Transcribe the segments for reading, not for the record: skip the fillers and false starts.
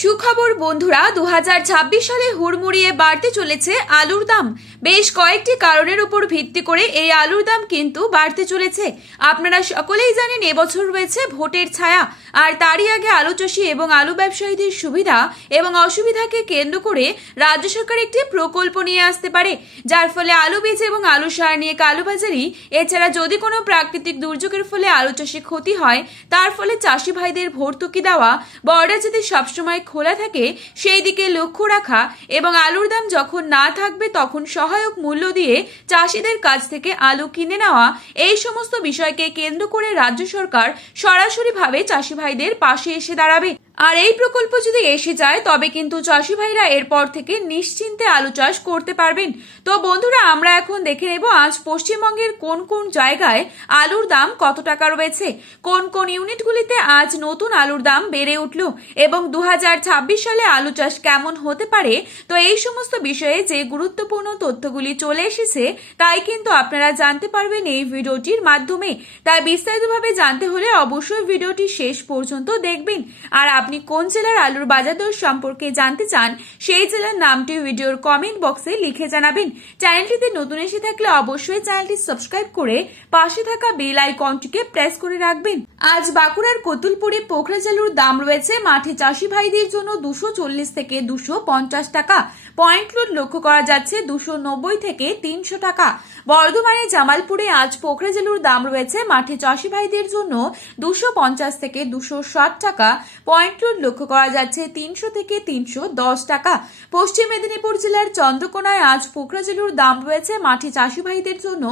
সুখবর বন্ধুরা, 2026 সালে হুড়মুড়িয়ে বাড়তে চলেছে আলুর দাম। বেশ কয়েকটি কারণের উপর ভিত্তি করে এই আলুর দাম কিন্তু বাড়তে চলেছে। আপনারা সকলেই জানেন এবছর রয়েছে ভোটের ছায়া, আর তারই আগে আলু চাষি এবং আলু ব্যবসায়ীদের সুবিধা এবং অসুবিধাকে কেন্দ্র করে রাজ্য সরকার একটি প্রকল্প নিয়ে আসতে পারে, যার ফলে আলু বীজ এবং আলু সার নিয়ে কালোবাজারি, এছাড়া যদি কোনো প্রাকৃতিক দুর্যোগের ফলে আলু চাষে ক্ষতি হয় তার ফলে চাষি ভাইদের ভর্তুকি দেওয়া, বর্ডার যদি সবসময় খোলা থাকে সেই দিকে লক্ষ্য রাখা এবং আলুর দাম যখন না থাকবে তখন সহায়ক মূল্য দিয়ে চাষিদের কাছ থেকে আলু কিনে নেওয়া, এই সমস্ত বিষয়কে কেন্দ্র করে রাজ্য সরকার সরাসরিভাবে চাষি ভাইদের পাশে এসে দাঁড়াবে। আর এই প্রকল্প যদি এসে যায় তবে কিন্তু চাষি ভাইরা এরপর থেকে নিশ্চিন্তে আলু চাষ করতে পারবেন। তো বন্ধুরা, আমরা এখন দেখে নেব আজ পশ্চিমবঙ্গের কোন কোন জায়গায় আলুর দাম কত টাকা রয়েছে, কোন কোন ইউনিটগুলিতে আজ নতুন আলুর দাম বেড়ে উঠল এবং 2026 সালে আলু চাষ কেমন হতে পারে। তো এই সমস্ত বিষয়ে যে গুরুত্বপূর্ণ তথ্যগুলি চলে এসেছে তাই কিন্তু আপনারা জানতে পারবেন এই ভিডিওটির মাধ্যমে। তাই বিস্তারিতভাবে জানতে হলে অবশ্যই ভিডিওটি শেষ পর্যন্ত দেখবেন। আর আপনি কোন জেলার আলুর বাজার দর সম্পর্কে জানতে চান সেই জেলার নামটি ভিডিওর কমেন্ট বক্সে লিখে জানাবেন। চ্যানেলটিতে নতুন এসে থাকলে অবশ্যই চ্যানেলটি সাবস্ক্রাইব করে পাশে থাকা বেল আইকনটিকে প্রেস করে রাখবেন। আজ বাঁকুড়ার কতুলপুরে পোখরাজ আলুর দাম রয়েছে মাঠে চাষি ভাইদের জন্য 240 থেকে 250 টাকা। পয়েন্ট লোড লক্ষ্য করা যাচ্ছে 290 থেকে 300 টাকা। বর্ধমানে জামালপুরে আজ পোখরাজ আলুর দাম রয়েছে মাঠে চাষি ভাইদের জন্য 250 থেকে 260 টাকা। পয়েন্ট লোড লক্ষ্য করা যাচ্ছে 300 থেকে 310 টাকা। পশ্চিম মেদিনীপুর জেলার চন্দ্রকোনায় আজ পোখরাজ আলুর দাম রয়েছে মাঠে চাষি ভাইদের জন্য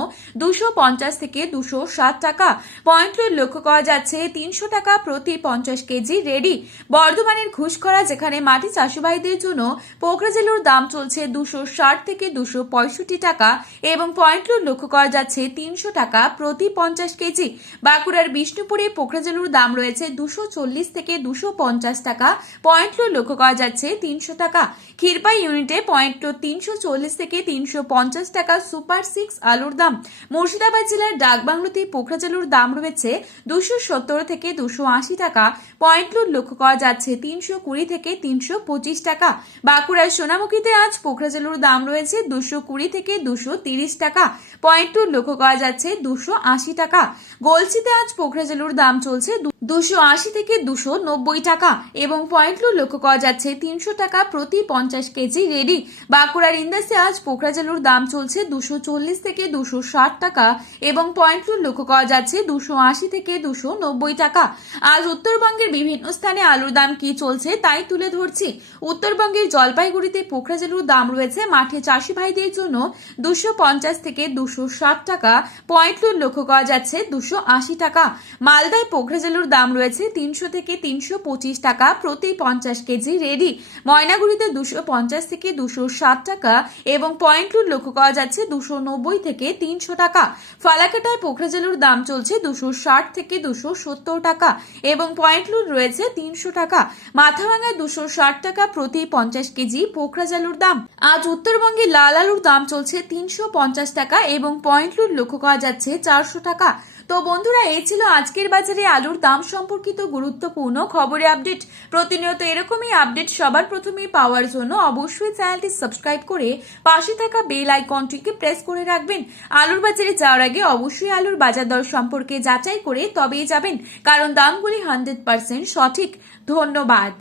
250 থেকে 260 টাকা। পয়েন্ট লোড লক্ষ্য করা যাচ্ছে 300 টাকা প্রতি 50 কেজি রেডি। বর্ধমানের ঘুষখরা যেখানে মাটি চাষি ভাইদের জন্য পোখরাজ আলুর দাম চলছে 260 থেকে 265 টাকা এবং পয়েন্ট লোড লক্ষ্য করা যাচ্ছে 300 টাকা প্রতি 50 কেজি। বাঁকুড়ার বিষ্ণুপুরে পোখরাজ আলুর দাম রয়েছে 240 থেকে 250 টাকা। পয়েন্ট লোড লক্ষ্য করা যাচ্ছে 300 টাকা। ক্ষীরপাই ইউনিটে পয়েন্ট লোড 340 থেকে 350 টাকা সুপার 6 আলুর দাম। মুর্শিদাবাদ জেলার ডাকবাংলোতে পোখরাজ আলুর দাম রয়েছে 270 থেকে 280 টাকা। পয়েন্ট লোড লক্ষ্য করা যাচ্ছে 320 থেকে 325 টাকা। বাঁকুড়ার সোনামুখীতে আজ পোখরাজ আলুর দাম রয়েছে 220 থেকে 230 টাকা। পয়েন্ট লোড লক্ষ্য করা যাচ্ছে 280 টাকা। গলসিতে আজ পোখরাজ আলুর দাম চলছে 280 থেকে 290 টাকা এবং পয়েন্ট লোড লক্ষ্য করা যাচ্ছে 300 টাকা প্রতি 50 কেজি রেডি। বাঁকুড়ার ইন্দাসে আজ পোখরাজ আলুর দাম চলছে 240 থেকে 260 টাকা এবং পয়েন্ট লোড লক্ষ্য করা যাচ্ছে 280 থেকে 290 টাকা। আজ উত্তরবঙ্গের বিভিন্ন স্থানে আলুর দাম কি চলছে তাই তুলে ধরছি। উত্তরবঙ্গের জলপাইগুড়িতে পোখরাজ আলুর দাম রয়েছে মাঠে চাষি ভাইদের জন্য 250 থেকে 260 টাকা। পয়েন্ট লোড লক্ষ্য করা যাচ্ছে 280 টাকা। মালদায় পোখরাজ আলুর দাম রয়েছে 300 থেকে 325 টাকা প্রতি 50 কেজি রেডি। ময়নাগুড়িতে 250 থেকে 260 টাকা এবং পয়েন্ট লোড লক্ষ্য করা যাচ্ছে 290 থেকে 300 টাকা। ফালাকাটায় পোখরাজ আলুর দাম চলছে 260 থেকে 270 টাকা এবং পয়েন্ট লোড রয়েছে 300 টাকা। মাথাভাঙায় 260 টাকা প্রতি 50 কেজি পোখরাজ আলুর দাম। আজ উত্তরবঙ্গে লাল আলুর দাম চলছে 350 টাকা এবং পয়েন্ট লোড লক্ষ্য করা যাচ্ছে 400 টাকা। তো বন্ধুরা, এই ছিল আজকের বাজারে আলুর দাম সম্পর্কিত গুরুত্বপূর্ণ খবরের আপডেট। প্রতিনিয়ত এরকমই আপডেট সবার প্রথমে পাওয়ার জন্য অবশ্যই চ্যানেলটি সাবস্ক্রাইব করে পাশে থাকা বেল আইকনটিকে প্রেস করে রাখবেন। আলুর বাজারে যাওয়ার আগে অবশ্যই আলুর বাজার দর সম্পর্কে যাচাই করে তবেই যাবেন, কারণ দামগুলি 100% সঠিক। ধন্যবাদ।